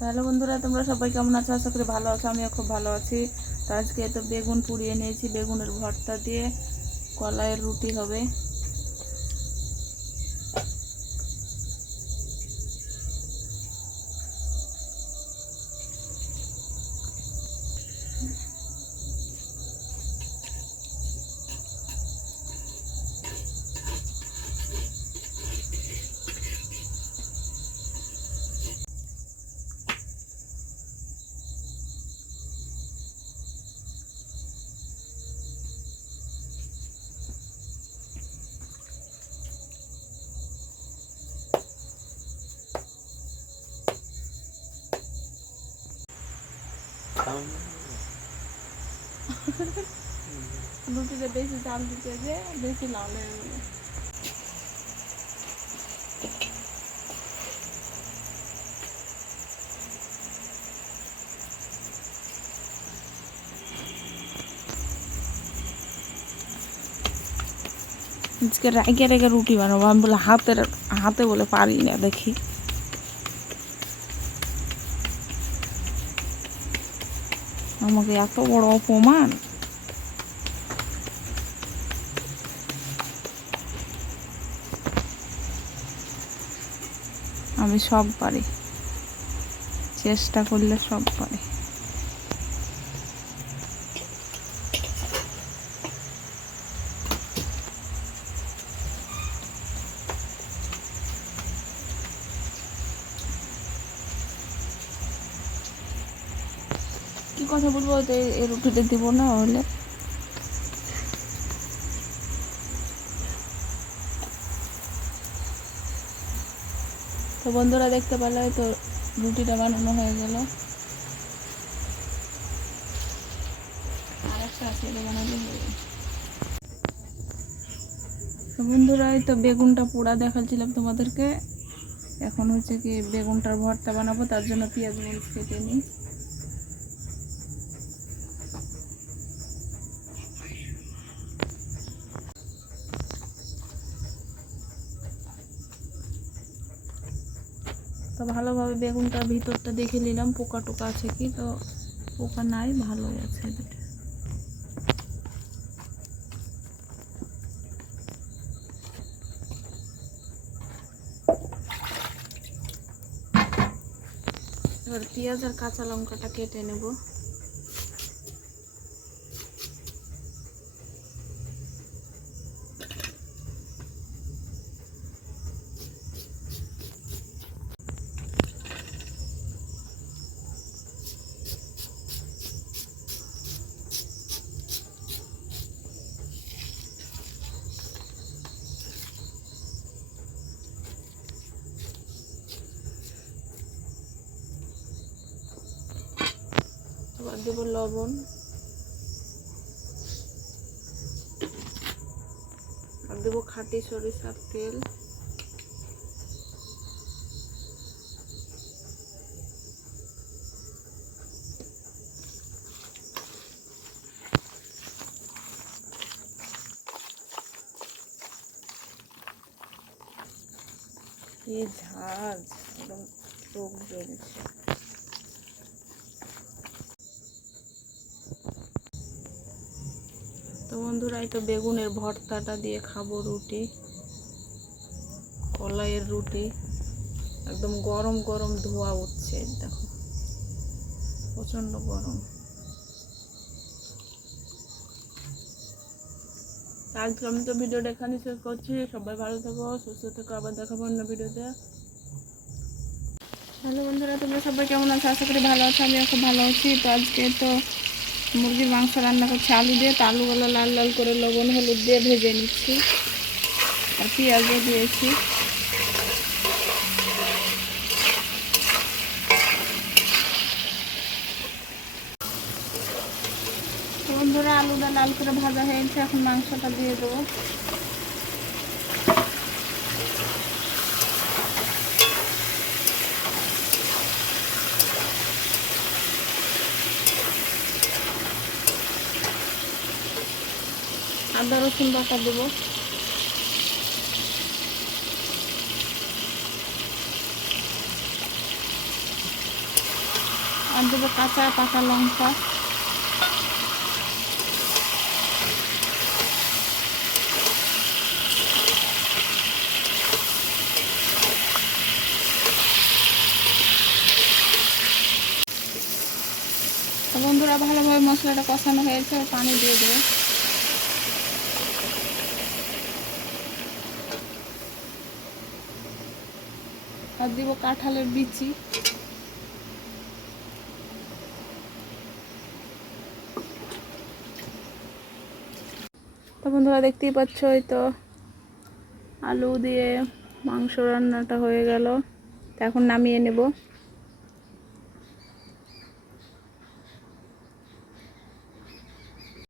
Hello বন্ধুরা, তোমরা সবাই কেমন আছো? আশা করি ভালো আছো। আমিও খুব ভালো আছি। তো আজকে তো বেগুন পুড়িয়ে নিয়েছি, বেগুনের ভর্তা দিয়ে কলাইয়ের রুটি হবে। রুটিতে বেশি চাল দিতে যে বেশি লাল হয়ে গেলো। আজকে রেগে রেগে রুটি বানাবো। আমি বলে হাতে বলে পারি না, দেখি। আমাকে এত বড় অপমান। আমি সব পারি, চেষ্টা করলে সব পারি। কি কথা বলবো, এই রুটিতে দিব না হলে। তো বন্ধুরা দেখতে পেলে তো রুটিটা বানানো হয়ে গেল। আর একটা আছে, এটা বানালে হয়ে গেল। তো বন্ধুরা এই তো বেগুনটা পোড়া দেখাচ্ছিলাম তোমাদেরকে। এখন হচ্ছে কি বেগুনটার ভর্তা বানাবো, তার জন্য পেঁয়াজ মরিচ কেটে নিই। তো ভালোভাবে বেগুনটা ভিতরটা দেখে নিলাম পোকা টোকা আছে কি। তো পোকা নাই, ভালোই আছে দুটো। এবার পেঁয়াজ আর কাঁচা লঙ্কাটা কেটে নেব। এবার দেবো লবণ, আর দেবো খাঁটি সরিষার তেল, কি ঝাঁজ, একদম চোখ জ্বলছে। তো বন্ধুরা এই তো বেগুনের ভর্তাটা দিয়ে খাবো রুটি, কলাইয়ের রুটি। একদম গরম গরম ধোঁয়া উঠছে, দেখো প্রচন্ড গরম। আজকে আমি তো ভিডিওটা এখানে শেষ করছি। সবাই ভালো থেকো, সুস্থ থেকো, আবার দেখাবো অন্য ভিডিওতে। হ্যালো বন্ধুরা, তোমরা সবাই কেমন আছো? আশা করি ভালো আছো। আমিও খুব ভালো আছি। তো আজকে তো মুরগির মাংস রান্না করছি আলু দিয়ে। তো আলুগুলো লাল লাল করে লবণ হলুদ দিয়ে ভেজে নিচ্ছি, আর পেঁয়াজও দিয়েছি। তো বন্ধুরা আলুটা লাল করে ভাজা হয়ে গেছে, এখন মাংসটা দিয়ে দেবো। আদা রসুন বাটা দেবো। আর দেবো কাঁচা পাকা লঙ্কা। তো বন্ধুরা ভালোভাবে মশলাটা কষানো হয়েছে, পানি দিয়ে দেবো। আর দিব কাঁঠালের বিচি। তো বন্ধুরা দেখতেই পাচ্ছ, এই তো আলু দিয়ে মাংস রান্নাটা হয়ে গেল। তো এখন নামিয়ে নেব।